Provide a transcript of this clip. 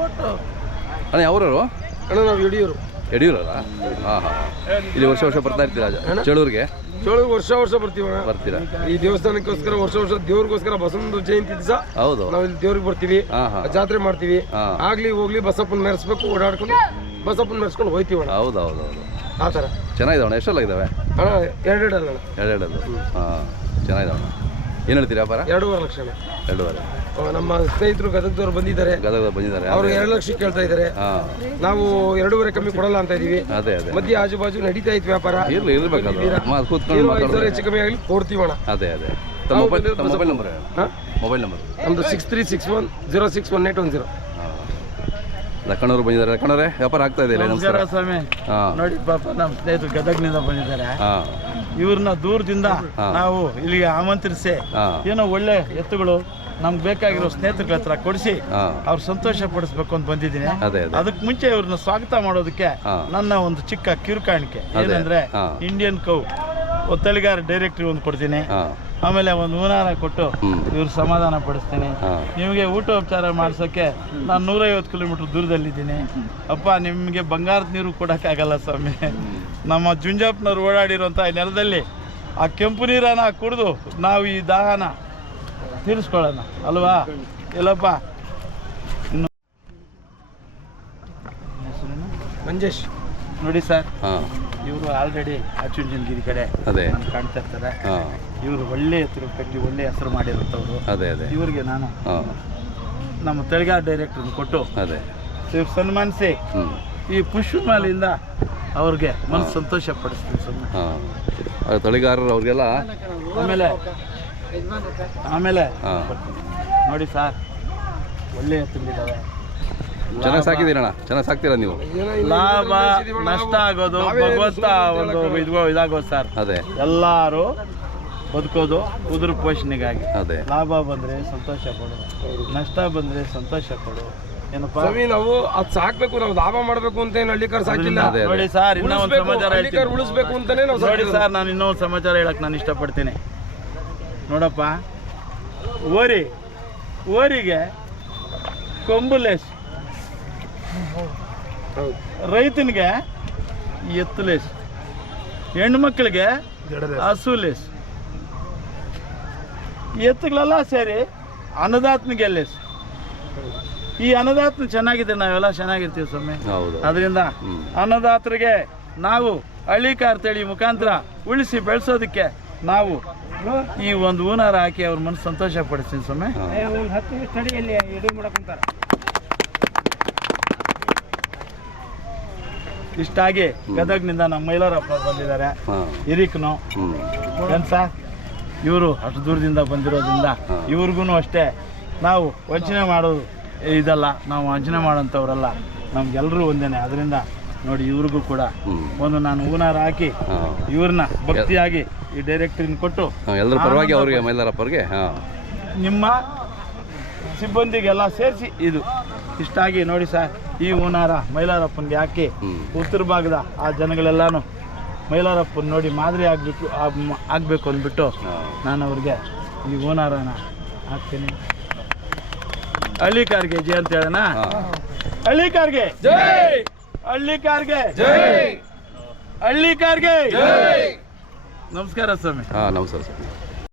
ಅಣ್ಣ ಯಾವ್ರವರು? ಅಣ್ಣ ನಾವು ಯಡಿಯೂರು. ಯಡಿಯೂರಲ್ಲ ಹಾಂ ಹಾಂ. ಇಲ್ಲಿ ವರ್ಷ ವರ್ಷ ಬರ್ತಾ ಇರ್ತೀರಾ ಚಳೂರಿಗೆ? ಚಳೂರ್ಗೆ ವರ್ಷ ವರ್ಷ ಬರ್ತೀವಿ ಅಣ್ಣ. ಬರ್ತೀರಾ? ಈ ದೇವಸ್ಥಾನಕ್ಕೋಸ್ಕರ ವರ್ಷ ವರ್ಷ ದೇವ್ರಿಗೋಸ್ಕರ ಬಸವನ ಜಯಂತಿ ದಿವಸ ಹೌದು. ನಾವು ಇಲ್ಲಿ ದೇವ್ರಿಗೆ ಬರ್ತೀವಿ. ಜಾತ್ರೆ ಮಾಡ್ತೀವಿ. ಆಗ್ಲಿ ಹೋಗ್ಲಿ ಬಸಪ್ಪನ ಮೆರೆಸ್ಬೇಕು ಓಡಾಡ್ಕೊಂಡು ಬಸಪ್ಪನ ಮೆರೆಸ್ಕೊಂಡು ಹೋಯ್ತೀವಿ ಅಣ್ಣ. ಹೌದು ಹೌದು ಹೌದು. ಆ ಥರ. ಚೆನ್ನಾಗಿದಾವಣ ಎಷ್ಟೆಲ್ಲ ಇದ್ದಾವೆ ಅಣ್ಣ ಎರಡೆರಡಲ್ಲ ಎರಡೆರಡದು ಹಾಂ ಚೆನ್ನಾಗಿದಾವಣ ಏನು ಹೇಳ್ತೀರಾ ವ್ಯಾಪಾರ? ಎರಡೂವರೆ ಲಕ್ಷ ಅಣ್ಣ. ಎರಡೂವರೆ. ನಮ್ಮ ಸ್ನೇಹಿತರು ಗದಗದವ್ರು ಬಂದಿದ್ದಾರೆ. ಗದಗ ಬಂದಿದ್ದಾರೆ ಅವರು ಎರಡು ಲಕ್ಷ ಕೇಳ್ತಾ ಇದ್ದಾರೆ. ಹಾಂ. ನಾವು ಎರಡೂವರೆ ಕಮ್ಮಿ ಕೊಡಲ್ಲ ಅಂತ ಇದೀವಿ ಅದೇ ಅದೇ. ಮಧ್ಯೆ ಆಜು ಬಾಜು ನಡೀತಾ ಇತ್ತು ವ್ಯಾಪಾರ. ಇರ್ಲಿ ಇರ್ಬೇಕು ಮಾತು ಕೂತ್ಕೊಂಡು ಏನು ಐದು ಸಾವಿರ ಮಾತಾಡೋದು ಹೆಚ್ಚು ಕಮ್ಮಿ ಆಗಲಿ ಕೊಡ್ತೀವಿ ಅಣ್ಣ. ಅದೇ ಅದೇ. ತಮ್ಮ ಮೊಬೈಲ್ ತಮ್ಮ ಮೊಬೈಲ್ ನಂಬರ್ ಹಾ? ಮೊಬೈಲ್ ನಂಬರ್ ನಮ್ದು six three six one zero six one eight one zero ಲಕ್ಕಣವ್ರು ಬಂದಿದ್ದಾರೆ. ಲಕ್ಕಣವ್ರೆ ವ್ಯಾಪಾರ ಆಗ್ತಾ ಇದೆ ಇಲ್ಲಿ ನಮಸ್ಕಾರ ಸ್ವಾಮಿ. ಹಾಂ. ನೋಡಿ ಪಾಪ ನಮ್ಮ ಸ್ನೇಹಿತರು ಗದಗ್ನಿಂದ ಬಂದಿದ್ದಾರೆ. ಹಾಂ. ಇವ್ರನ್ನ ದೂರದಿಂದ ನಾವು ಇಲ್ಲಿಗೆ ಆಮಂತ್ರಿಸಿ ಏನೋ ಒಳ್ಳೆ ಎತ್ತುಗಳು ನಮ್ಗೆ ಬೇಕಾಗಿರೋ ಸ್ನೇಹಿತರ ಹತ್ರ ಕೊಡಿಸಿ ಅವ್ರ ಸಂತೋಷ ಪಡಿಸ್ಬೇಕು ಅಂತ ಬಂದಿದ್ದೀನಿ. ಅದೇ ಅದೇ. ಅದಕ್ಕೆ ಮುಂಚೆ ಇವ್ರನ್ನ ಸ್ವಾಗತ ಮಾಡೋದಕ್ಕೆ. ನನ್ನ ಒಂದು ಚಿಕ್ಕ ಕಿರುಕಾಣಿಕೆ. ಏನಂದ್ರೆ ಇಂಡಿಯನ್ ಕೌ ಒತ್ತಲಿಗಾರ ಡೈರೆಕ್ಟ್ರಿ ಒಂದು ಕೊಡ್ತೀನಿ. ಆಮೇಲೆ ಒಂದು ಹೂನಾರ ಕೊಟ್ಟು. ಇವ್ರು ಸಮಾಧಾನ ಪಡಿಸ್ತೀನಿ. ನಿಮಗೆ ಊಟೋಪಚಾರ ಮಾಡ್ಸೋಕ್ಕೆ ನಾನು ನೂರೈವತ್ತು ಕಿಲೋಮೀಟ್ರ್ ದೂರದಲ್ಲಿದ್ದೀನಿ. ಅಪ್ಪ ನಿಮಗೆ ಬಂಗಾರದ ನೀರು ಕೊಡೋಕ್ಕಾಗಲ್ಲ ಸ್ವಾಮಿ. ನಮ್ಮ ಜುಂಜಪ್ಪನವ್ರು ಓಡಾಡಿರೋಂಥ ಈ ನೆಲದಲ್ಲಿ ಆ ಕೆಂಪು ನೀರನ್ನ ಕುಡಿದು ನಾವು ಈ ದಾಹನ ತೀರಿಸ್ಕೊಳ್ಳೋಣ ಅಲ್ವಾ? ಇಲ್ಲಪ್ಪ ಇನ್ನು ಮಂಜೇಶ್. ನೋಡಿ ಸರ್ ಹಾಂ. ಇವರು ಆಲ್ರೆಡಿ ಆಚುಂಚನಗಿರಿ ಕಡೆ ಅದೇ. ಕಾಣ್ತಾ ಇರ್ತಾರೆ. ಇವರು ಒಳ್ಳೆ ಹೆಸರು ಕಟ್ಟಿ ಒಳ್ಳೆ ಹೆಸರು ಮಾಡಿರುತ್ತವರು. ಅದೇ ಅದೇ. ಇವರಿಗೆ ನಾನು ನಮ್ಮ ತೆಲುಗಾರ್ ಡೈರೆಕ್ಟರ್ ಕೊಟ್ಟು ಅದೇ. ಇವ್ರು ಸನ್ಮಾನಿಸಿ. ಈ ಪುಷ್ಪಮಾಲೆಯಿಂದ ಅವ್ರಿಗೆ ಮನಸ್ಸು ಸಂತೋಷ ಪಡಿಸ್ತೀವಿ ಸುಮ್ಮನೆ ತಳಿಗಾರರು ಅವ್ರಿಗೆಲ್ಲ ಆಮೇಲೆ ಆಮೇಲೆ ನೋಡಿ ಸರ್ ಒಳ್ಳೆಯ ಎತ್ತುಗಳಿದ್ದಾವೆ ಚೆನ್ನಾಗಿ ಸಾಕಿದ್ದೀರಣ್ಣ. ಚೆನ್ನಾಗಿ ಸಾಕ್ತೀರಾ ನೀವು? ಲಾಭ ನಷ್ಟ ಆಗೋದು ಭಗವಂತ ಒಂದು ಇದು ಇದಾಗೋದು ಸರ್. ಅದೇ. ಎಲ್ಲರೂ ಬದುಕೋದು ಕುದುರು ಪೋಷಣೆಗಾಗಿ. ಅದೇ. ಲಾಭ ಬಂದ್ರೆ ಸಂತೋಷ ಪಡು ನಷ್ಟ ಬಂದ್ರೆ ಸಂತೋಷ ಪಡು. ಏನಪ್ಪ? ಸ್ವಾಮಿ ನಾವು ಅದ್ ಸಾಕ್ಬೇಕು ನಾವು ಲಾಭ ಮಾಡ್ಬೇಕು ಅಂತ ಏನು ಹಳ್ಳಿಕಾರ್ ಸಾಕಿಲ್ಲ. ನೋಡಿ ಸರ್ ಇನ್ನೊಂದು ಒಂದು ಸಮಾಚಾರ ಹಳ್ಳಿಕಾರ್ ಉಳಿಸ್ಬೇಕು ಅಂತಾನೆ ನಾವು ನೋಡಿ ಸಾಕಿರೋದು. ಸರ್ ನಾನು ಇನ್ನೊಂದು ಸಮಾಚಾರ ಹೇಳಕ್ ನಾನು ಇಷ್ಟಪಡ್ತೀನಿ. ನೋಡಪ್ಪ ಓರಿ ಓರಿಗೆ ಕೊಂಬು ಲೇಸ್. ಹೌದು. ರೈತನಿಗೆ ಎತ್ತು ಲೇಸ್ ಹೆಣ್ಣು ಮಕ್ಕಳಿಗೆ ಹಸು ಲೇಸ್. ಎತ್ತುಗಳೆಲ್ಲ ಸೇರಿ ಅನ್ನದಾತನಿಗೆ ಲೇಸ್. ಈ ಅನ್ನದಾತನ ಚೆನ್ನಾಗಿದೆ ನಾವೆಲ್ಲ ಚೆನ್ನಾಗಿರ್ತೀವಿ ಸ್ವಾಮಿ. ಹೌದು. ಅದರಿಂದ. ಅನ್ನದಾತರಿಗೆ ನಾವು ಹಳ್ಳಿಕಾರ್ ತಳಿ ಮುಖಾಂತರ ಉಳಿಸಿ ಬೆಳೆಸೋದಕ್ಕೆ ನಾವು ಈ ಒಂದು ಹೂನಾರ ಹಾಕಿ ಅವ್ರ ಮನಸ್ಸು ಸಂತೋಷ ಪಡಿಸ್ತೀನಿ ಸ್ವಾಮಿ. ಇಷ್ಟಾಗಿ ಗದಗ್ನಿಂದ ನಮ್ಮ ಮೈಲಾರಪ್ಪ ಬಂದಿದ್ದಾರೆ. ಹಿರಿಕ್ನು ಸರ್ ಇವರು ಅಷ್ಟು ದೂರದಿಂದ ಬಂದಿರೋದ್ರಿಂದ. ಇವ್ರಿಗೂ ಅಷ್ಟೇ. ನಾವು ವಂಚನೆ ಮಾಡೋದು ಇದಲ್ಲ. ನಾವು ವಂಚನೆ ಮಾಡೋಂಥವ್ರಲ್ಲ. ನಮ್ಗೆಲ್ಲರೂ ಒಂದೇನೆ. ಅದರಿಂದ ನೋಡಿ ಇವ್ರಿಗೂ ಕೂಡ ಒಂದು ನಾನು ಹೂನಾರ ಹಾಕಿ ಇವ್ರನ್ನ ಭಕ್ತಿಯಾಗಿ ಈ ಡೈರೆಕ್ಟ್ರಿನ ಕೊಟ್ಟು ಎಲ್ಲರೂ ಪರವಾಗಿ ಅವ್ರಿಗೆ ಮೈಲಾರಪ್ಪರಿಗೆ ನಿಮ್ಮ ಸಿಬ್ಬಂದಿಗೆಲ್ಲ ಸೇರಿಸಿ ಇದು ಇಷ್ಟಾಗಿ ನೋಡಿ ಸರ್ ಈ ಹೂನಾರ ಮೈಲಾರಪ್ಪನಿಗೆ ಹಾಕಿ ಉತ್ತರ ಭಾಗದ ಆ ಜನಗಳೆಲ್ಲಾನು ಮೈಲಾರಪ್ಪನ ನೋಡಿ ಮಾದರಿ ಆಗಬೇಕು ಆಗಬೇಕು ಅಂದ್ಬಿಟ್ಟು ನಾನು ಅವ್ರಿಗೆ ಈ ಹೂನಾರನ ಹಾಕ್ತೀನಿ. ಹಳ್ಳಿ ಕಾರ್ಗೆ ಜೈ ಅಂತ ಹೇಳೋಣ? ಹಳ್ಳಿಕಾರ್ಗೆ ಹಳ್ಳಿ ಕಾರ್ಗೆ ಜೈ! ಹಳ್ಳಿ ಕಾರ್ಗೆ ಜೈ! ಹಳ್ಳಿ ಕಾರ್ಗೆ ಜೈ! ನಮಸ್ಕಾರ ಸ್ವಾಮಿ. ಹಾಂ ನಮಸ್ಕಾರ ಸರ್